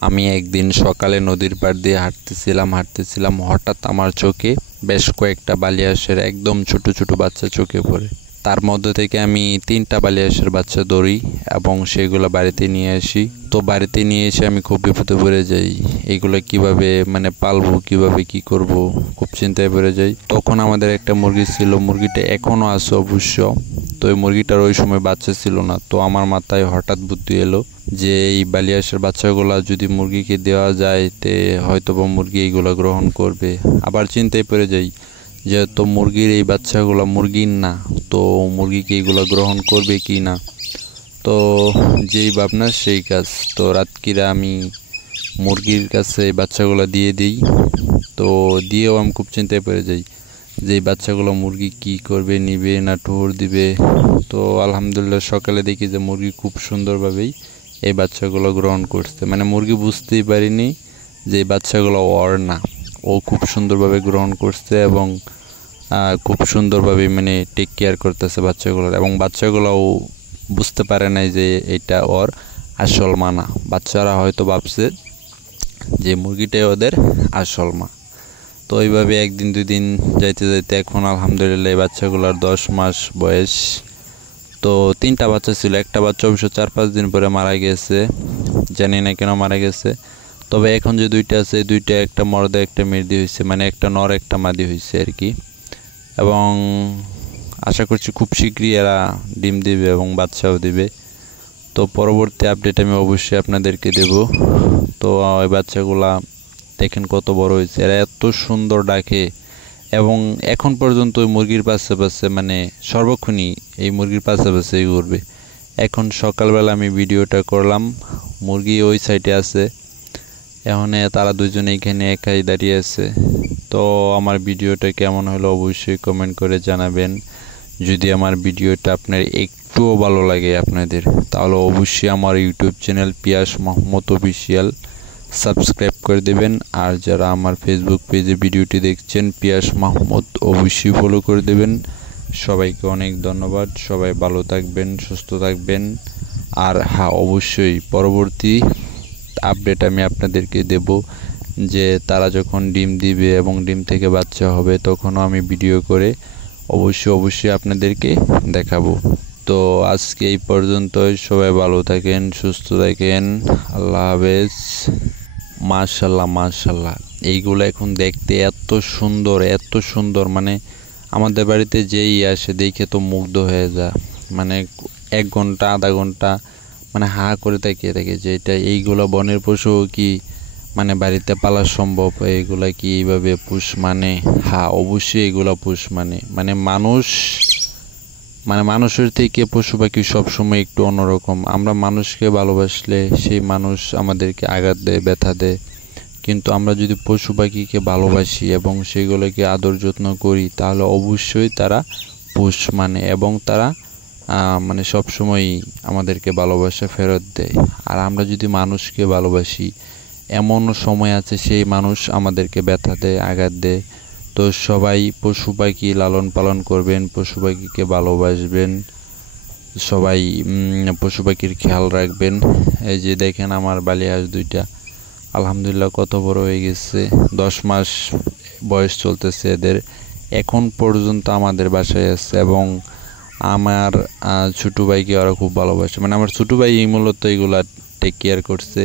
আমি একদিন সকালে নদীর পাড় দিয়ে হাঁটতেছিলাম হঠাৎ আমার চোখে বেশ কয়েকটা বালিহাঁসের একদম ছোট ছোট বাচ্চা চোখে পড়ে। তার মধ্যে থেকে আমি 3টা বালিহাঁসের বাচ্চা ধরি এবং সেগুলো বাড়িতে নিয়ে আসি। তো বাড়িতে নিয়ে এসে আমি খুব বিপদে পড়ে যাই, এগুলো কিভাবে পালবো, কিভাবে কি করব, খুব চিন্তায় পড়ে যাই। তখন আমাদের একটা মুরগি ছিল, মুরগিটা এখনো আছে অবশ্য। তো এই মুরগিটার ওই সময় বাচ্চা ছিল না। তো আমার মাথায় হঠাৎ বুদ্ধি এলো যে এই বালিহাঁসের বাচ্চাগুলা যদি মুরগিকে দেওয়া যায় তে হয়তোবা মুরগি এইগুলা গ্রহণ করবে। আবার চিন্তায় পড়ে যাই যেহেতু মুরগির এই বাচ্চাগুলা মুরগির না, তো মুরগিকে এইগুলা গ্রহণ করবে কি না। তো যেই ভাবনা সেই কাজ। তো রাতকিরা আমি মুরগির কাছে বাচ্চাগুলো দিয়ে দিই। তো দিয়েও আমি খুব চিন্তায় পড়ে যাই যে এই বাচ্চাগুলো মুরগি কি করবে, নিবে না ঠোর দিবে। তো আলহামদুলিল্লাহ সকালে দেখি যে মুরগি খুব সুন্দরভাবেই এই বাচ্চাগুলো গ্রহণ করছে। মুরগি বুঝতেই পারিনি যে এই বাচ্চাগুলো ওর না, ও খুব সুন্দরভাবে গ্রহণ করছে এবং খুব সুন্দরভাবে টেক কেয়ার করতেছে বাচ্চাগুলোর। এবং বাচ্চাগুলোও বুঝতে পারে নাই যে এটা ওর আসল মা না। বাচ্চারা হয়তো ভাবছে যে মুরগিটাই ওদের আসল মা। তো এইভাবে একদিন দুদিন যাইতে যাইতে এখন আলহামদুলিল্লাহ এই বাচ্চাগুলোর 10 মাস বয়স। তো 3টা বাচ্চা ছিল, একটা বাচ্চা অবশ্য 4-5 দিন পরে মারা গেছে, জানি না কেন মারা গেছে। তবে এখন যে 2টা আছে, 2টা একটা মর্দে একটা মেয়েদি হয়েছে, একটা নর একটা মাদি হয়েছে আর কি। এবং আশা করছি খুব শীঘ্রই এরা ডিম দিবে এবং বাচ্চাও দিবে। তো পরবর্তী আপডেট আমি অবশ্যই আপনাদেরকে দেব। তো ওই বাচ্চাগুলা দেখেন কত বড় হয়েছে, এরা এত সুন্দর ডাকে এবং এখন পর্যন্ত ওই মুরগির পাশে সর্বক্ষণই এই মুরগির পাশে ঘুরবে। এখন সকালবেলা আমি ভিডিওটা করলাম, মুরগি ওই সাইডে আছে, এখন তারা দুজনে এখানে একাই দাঁড়িয়ে আছে। তো আমার ভিডিওটা কেমন হলো অবশ্যই কমেন্ট করে জানাবেন। যদি আমার ভিডিওটা আপনার একটুও ভালো লাগে আপনাদের, তাহলে অবশ্যই আমার ইউটিউব চ্যানেল পিয়াস মোহাম্মদ অফিসিয়াল সাবস্ক্রাইব করে দেবেন। আর যারা আমার ফেসবুক পেজে ভিডিওটি দেখছেন পিয়াস মোহাম্মদ অবশ্যই ফলো করে দেবেন। সবাইকে অনেক ধন্যবাদ, সবাই ভালো থাকবেন, সুস্থ থাকবেন। আর হ্যাঁ, অবশ্যই পরবর্তী আপডেট আমি আপনাদেরকে দেব যে তারা যখন ডিম দিবে এবং ডিম থেকে বাচ্চা হবে তখনও আমি ভিডিও করে অবশ্যই আপনাদেরকে দেখাবো। তো আজকে এই পর্যন্তই, সবাই ভালো থাকেন, সুস্থ থাকেন, আল্লাহ হাফেজ। মাশাল্লাহ এইগুলো এখন দেখতে এত সুন্দর আমাদের বাড়িতে যেই আসে দেখে তো মুগ্ধ হয়ে যায়। 1 ঘন্টা আধা ঘন্টা হা করে তাকিয়ে থাকে যে এইগুলো বনের পশু কি বাড়িতে পালা সম্ভব, এইগুলা কি এইভাবে পুষ হ্যাঁ অবশ্যই এগুলা পুষ মানুষের থেকে পশু পাখি সবসময় একটু অন্যরকম। আমরা মানুষকে ভালোবাসলে সেই মানুষ আমাদেরকে আঘাত দেয়, ব্যথা দেয়, কিন্তু আমরা যদি পশু পাখিকে ভালোবাসি এবং সেগুলোকে আদর যত্ন করি তাহলে অবশ্যই তারা পুষ এবং তারা সবসময়ই আমাদেরকে ভালোবাসা ফেরত দেয়। আর আমরা যদি মানুষকে ভালোবাসি, এমন সময় আছে সেই মানুষ আমাদেরকে ব্যথা দেয়, আঘাত দেয়। তো সবাই পশু পাখি লালন পালন করবেন, পশু পাখিকে ভালোবাসবেন, সবাই পশু পাখির খেয়াল রাখবেন। এই যে দেখেন আমার বালিহাঁস 2টা আলহামদুলিল্লাহ কত বড় হয়ে গেছে, 10 মাস বয়স চলতেছে এদের। এখন পর্যন্ত আমাদের বাসায় আছে এবং আমার ছোটো ভাইকে ওরা খুব ভালোবাসে। আমার ছোটো ভাই মূলত এগুলা টেক কেয়ার করছে।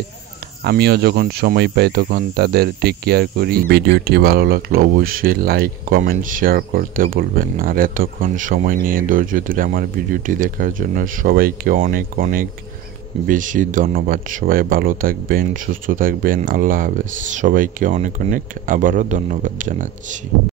আমিও যখন সময় পাই তখন তাদের টেক কেয়ার করি। ভিডিওটি ভালো লাগলো অবশ্যই লাইক কমেন্ট শেয়ার করতে ভুলবেন না। আর এতক্ষণ সময় নিয়ে ধৈর্য ধরে আমার ভিডিওটি দেখার জন্য সবাইকে অনেক বেশি ধন্যবাদ। সবাই ভালো থাকবেন, সুস্থ থাকবেন, আল্লাহ হাফেজ। সবাইকে অনেক আবারও ধন্যবাদ জানাচ্ছি।